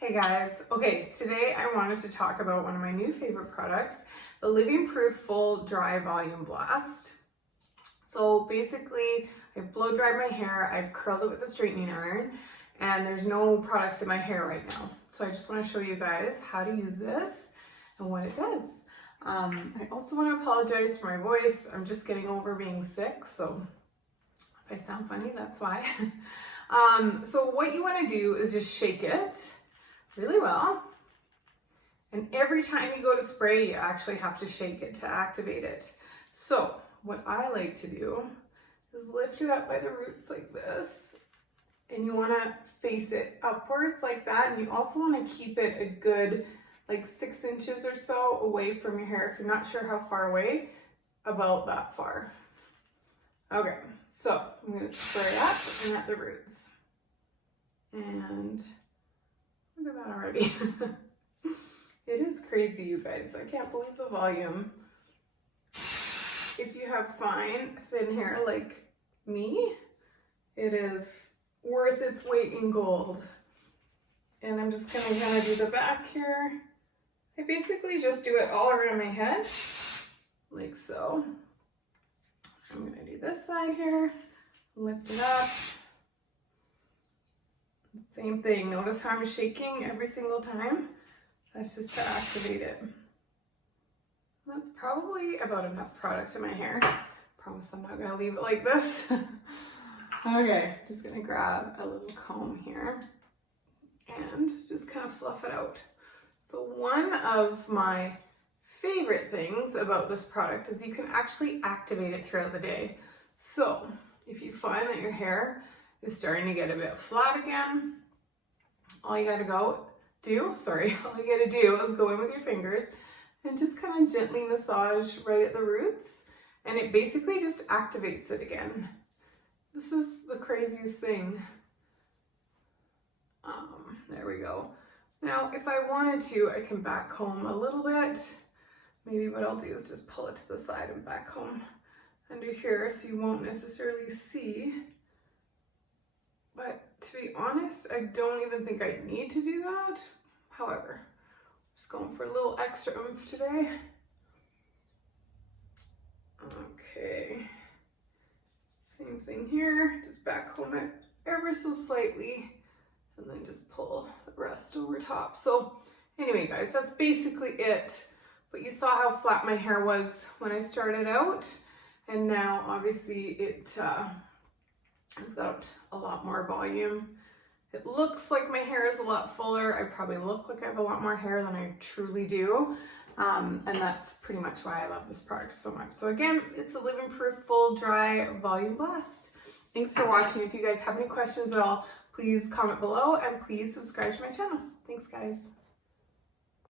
Hey guys, okay, today I wanted to talk about one of my new favorite products, the Living Proof Full Dry Volume Blast. So basically, I've blow dried my hair, I've curled it with a straightening iron, and there's no products in my hair right now. So I just want to show you guys how to use this and what it does. I also want to apologize for my voice. I'm just getting over being sick, so if I sound funny, that's why. So what you want to do is just shake it really well. And every time you go to spray, you actually have to shake it to activate it. So what I like to do is lift it up by the roots like this. And you want to face it upwards like that. And you also want to keep it a good like 6 inches or so away from your hair. If you're not sure how far away, about that far. Okay, so I'm going to spray up and at the roots. And look at that already. It is crazy, you guys. I can't believe the volume. If you have fine, thin hair like me, it is worth its weight in gold. And I'm just gonna kind of do the back here. I basically just do it all around my head, like so. I'm gonna do this side here, lift it up. Same thing, notice how I'm shaking every single time? That's just to activate it. That's probably about enough product in my hair. Promise I'm not gonna leave it like this. Okay, just gonna grab a little comb here and just kind of fluff it out. So one of my favorite things about this product is you can actually activate it throughout the day. So if you find that your hair is starting to get a bit flat again, all you gotta do is go in with your fingers and just kind of gently massage right at the roots, and it basically just activates it again. This is the craziest thing. There we go. Now, if I wanted to, I can back comb a little bit. Maybe what I'll do is just pull it to the side and back comb under here so you won't necessarily see. But to be honest, I don't even think I need to do that. However, I'm just going for a little extra oomph today. Okay. Same thing here. Just back comb it ever so slightly and then just pull the rest over top. So anyway, guys, that's basically it. But you saw how flat my hair was when I started out. And now obviously it's got a lot more volume. It looks like my hair is a lot fuller. I probably look like I have a lot more hair than I truly do. And that's pretty much why I love this product so much. So again, it's a Living Proof Full Dry Volume Blast. Thanks for watching. If you guys have any questions at all, please comment below and please subscribe to my channel. Thanks, guys.